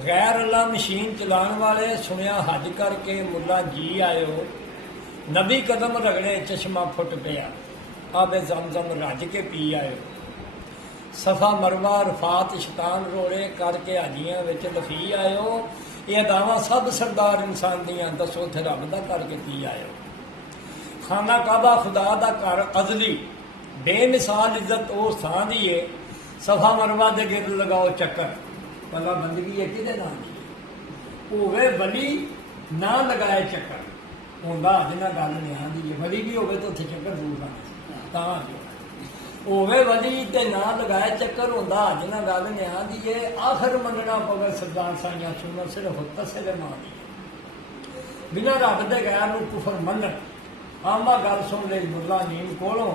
गैर अल्लाह मशीन चलाने वाले सुनिया हज करके मुला जी आयो। नबी कदम रगड़े चश्मा फुट पिया। आबे जमजम रज के पी आयो। सफा मरवा रफात शतान रोड़े करके हाजियां विच लफी आयो। ये दावा सब सरदार इंसान दियां दसो थे रब दा करके पी आयो। खाना काबा खुदा दा घर अजली बेमिसाल इज्जत उस थां दी है। सफा मरवा दे गिर लगाओ चक्कर भला बंदगी है कि होवे वली ना लगाए चक्कर होंदा जिन्ना गल नहीं आंदी है। वली भी होवे तो उत्थे चक्कर दूर ना तां होवे वली ते ना लगाए चक्कर होंदा जिन्ना गल नहीं आंदी है। आखिर मनना पवे सरदार साइयां सुनो सिर्फ तसले मानी बिना रब दे गैर नूं कुफर मनन। आमा गल सुन ले मुला नीम कोलों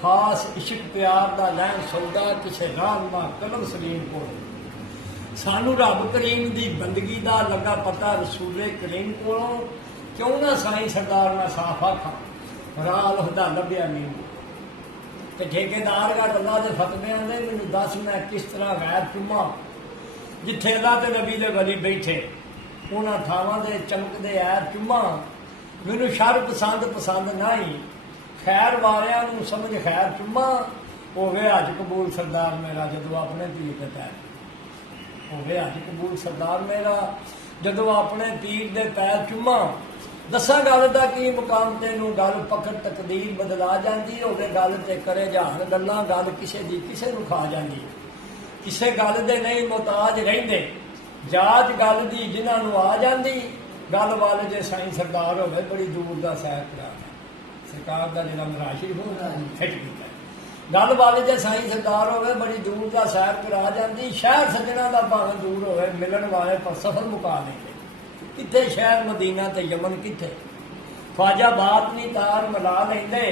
खास इश्क प्यार दा लैन सौदा किसे राहनुमा कलम सलीम कोलों। सानू रब करीम की बंदगी का लगा पता रसूले करीम को क्यों ना साईं सरदार ना साफ आखा राह लहदा लभ्या नहीं तो ठेकेदार का अल्लाह के फतवियां ने मैनू दस मैं किस तरह गैर चुमा जिथे अल्लाह के नबी के वली बैठे उन्होंने थावां दे चमकदे ऐर चुमा मैनू शर पसंद पसंद नहीं खैर वारियां नूं समझ खैर चुमा होवे अज कबूल सरदार मेरा जदों अपने पीर के पैर होवे अज कबूल सरदार मेरा जदों अपने पीर दे पैर चुमा। दसा गल दा की मुकाम तेनू गल पकड़ तकदीर बदला जाती होवे गल ते करे जहान गल्लां गल किसे दी किसे नू खा जाती किसे गल दे नहीं मुताज रहिंदे जात गल दी जिन्हां नू आ जाती गल वाल जे साईं सरदार होवे बड़ी दूर दा सैर करा सरकार दा जिहड़ा मराशी होंदा फिट कीता गल वाले जे साईं सरदार होवे बड़ी दूर का सैर करा जाती शहर सज्जना का भावें दूर होवे मिलन वाले पर सफर मुका देंगे कितने शहर मदीना ते यमन कितने ख्वाजा बात नहीं तार मिला लेंदे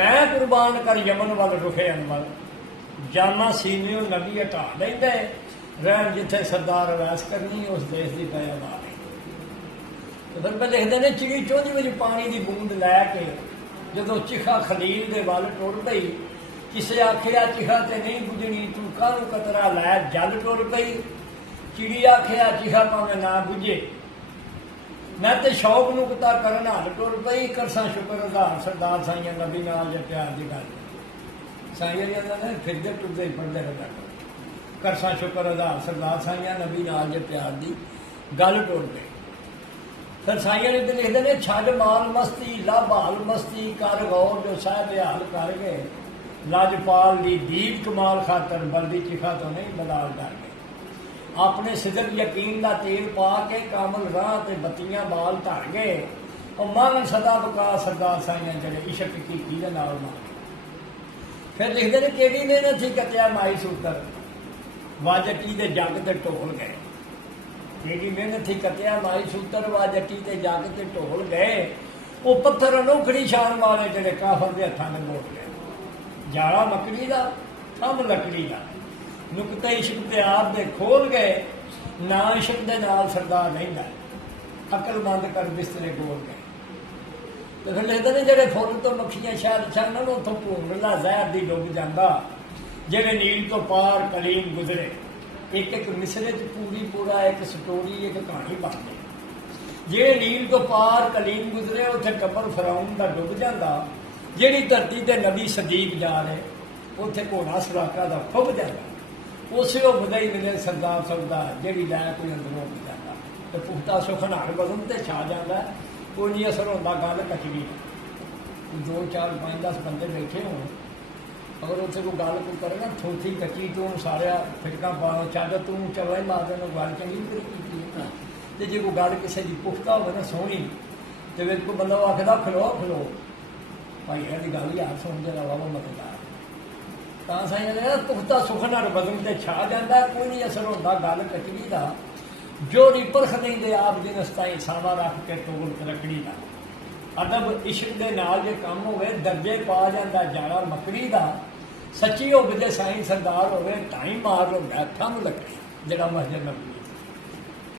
मैं कुर्बान कर यमन वाल रुखे अनवल जामा सीनियो नबी हटा लेंदे रहन जिथे सरदार अवैस करनी उस देश की पै ला तो फिर मैं लिखते हैं चिड़ी चौंधी में पानी की बूंद लैके जो चिखा खलील के वल टुर पई किसे आखिया चिखा ते नहीं बुझनी तू कानू कतरा लै जल टुर पई चिड़ी आखिया चिखा भावें ना बुझे मैं तो शौक नुकता करन हल टुर पई करसा शुक्र आधार सरदार साइयां नबी नाल जे प्यार की गल साइयां ने फिरदे टुरदे पढ़ते रहा करसा शुक्र आधार सरदार साइयां नबी नाल जे प्यार की गल टुर पई। फिर साइयां ने लिखते हैं छड़ माल मस्ती लभ हाल मस्ती कर गौर जो साहब हाल कर गए लाजपाल दी दीद कमाल खातर बल्दी चिखा तो नहीं बलाल कर गए अपने सिदक यकीन का तेल पा के कामल राह ते बत्तियां बाल धर गए और मन सदा बका सरदार साइयां जड़े इशक की नाल मारे। फिर लिखते हैं केड़ी ने थी कत्या माई सूतर वाजटी दे जग ते ढोल गए केड़ी मेहनत थी कत्या माई सूतर वाजटी ते जग ते ढोल गए वो पत्थर अनोखड़ी शान वाले जड़े काफर के हथां में मोड़ गए जाड़ा मकड़ी का थम लकड़ी का नुकते इश्क प्यार दे खोल गए ना इश्क दे नाल सरदार नहीं लाए अकल बंद कर बिस्तरे गोल गए। तो फिर लिखते हैं जेडे फुल तो मक्खियां शहर छानन उतों भूमला जहर दी डुब जाता जिवें नील तो पार कलीम गुजरे एक एक मिसरे च पूरी पूरा एक स्टोरी एक कहानी बन गई। जे नील तो पार कलीम गुजरे उत्थे टब्बर फराउन का डुब जाता जिहड़ी धरती ते नबी सदीक जा रहे उत्थे घोड़ा सलाका का खुब जाता उसे वो बधाई मिले सरदार सौदा जिहड़ी लै कोई अंदरों हो जाता तो पुख्ता सुखन हर बदन ते छा जाता कोई नहीं असर होंदा गल कचगी दो चार 5-10 बंदे बैठे हो अगर उत्थे कोई गल कोई करे ना थोथी कच्ची तू सारा फिटका पा चल तू चला ही मार देना गल चंगी तो जे कोई गल किसी की पुख्ता हो ना सोहनी तो फिर कोई बंदा आखदा खलो खलो भाई यह गल यार सुन जरा वाह मतदार साइया पुख्ता सुखन हर बदन से छा जाता कोई नहीं असर होता गल कचरी का जो नहीं परख नहीं दे आप दिन अस्ताई सावा रख के टोल रखड़ी का अदब इश्क के नाल जे काम होवे दर्जे पा जाता जाड़ा मकड़ी का सच्ची हो जे साईं सरदार होवे टाइम मार हो गया थम लकड़ी जरा मस्जिद में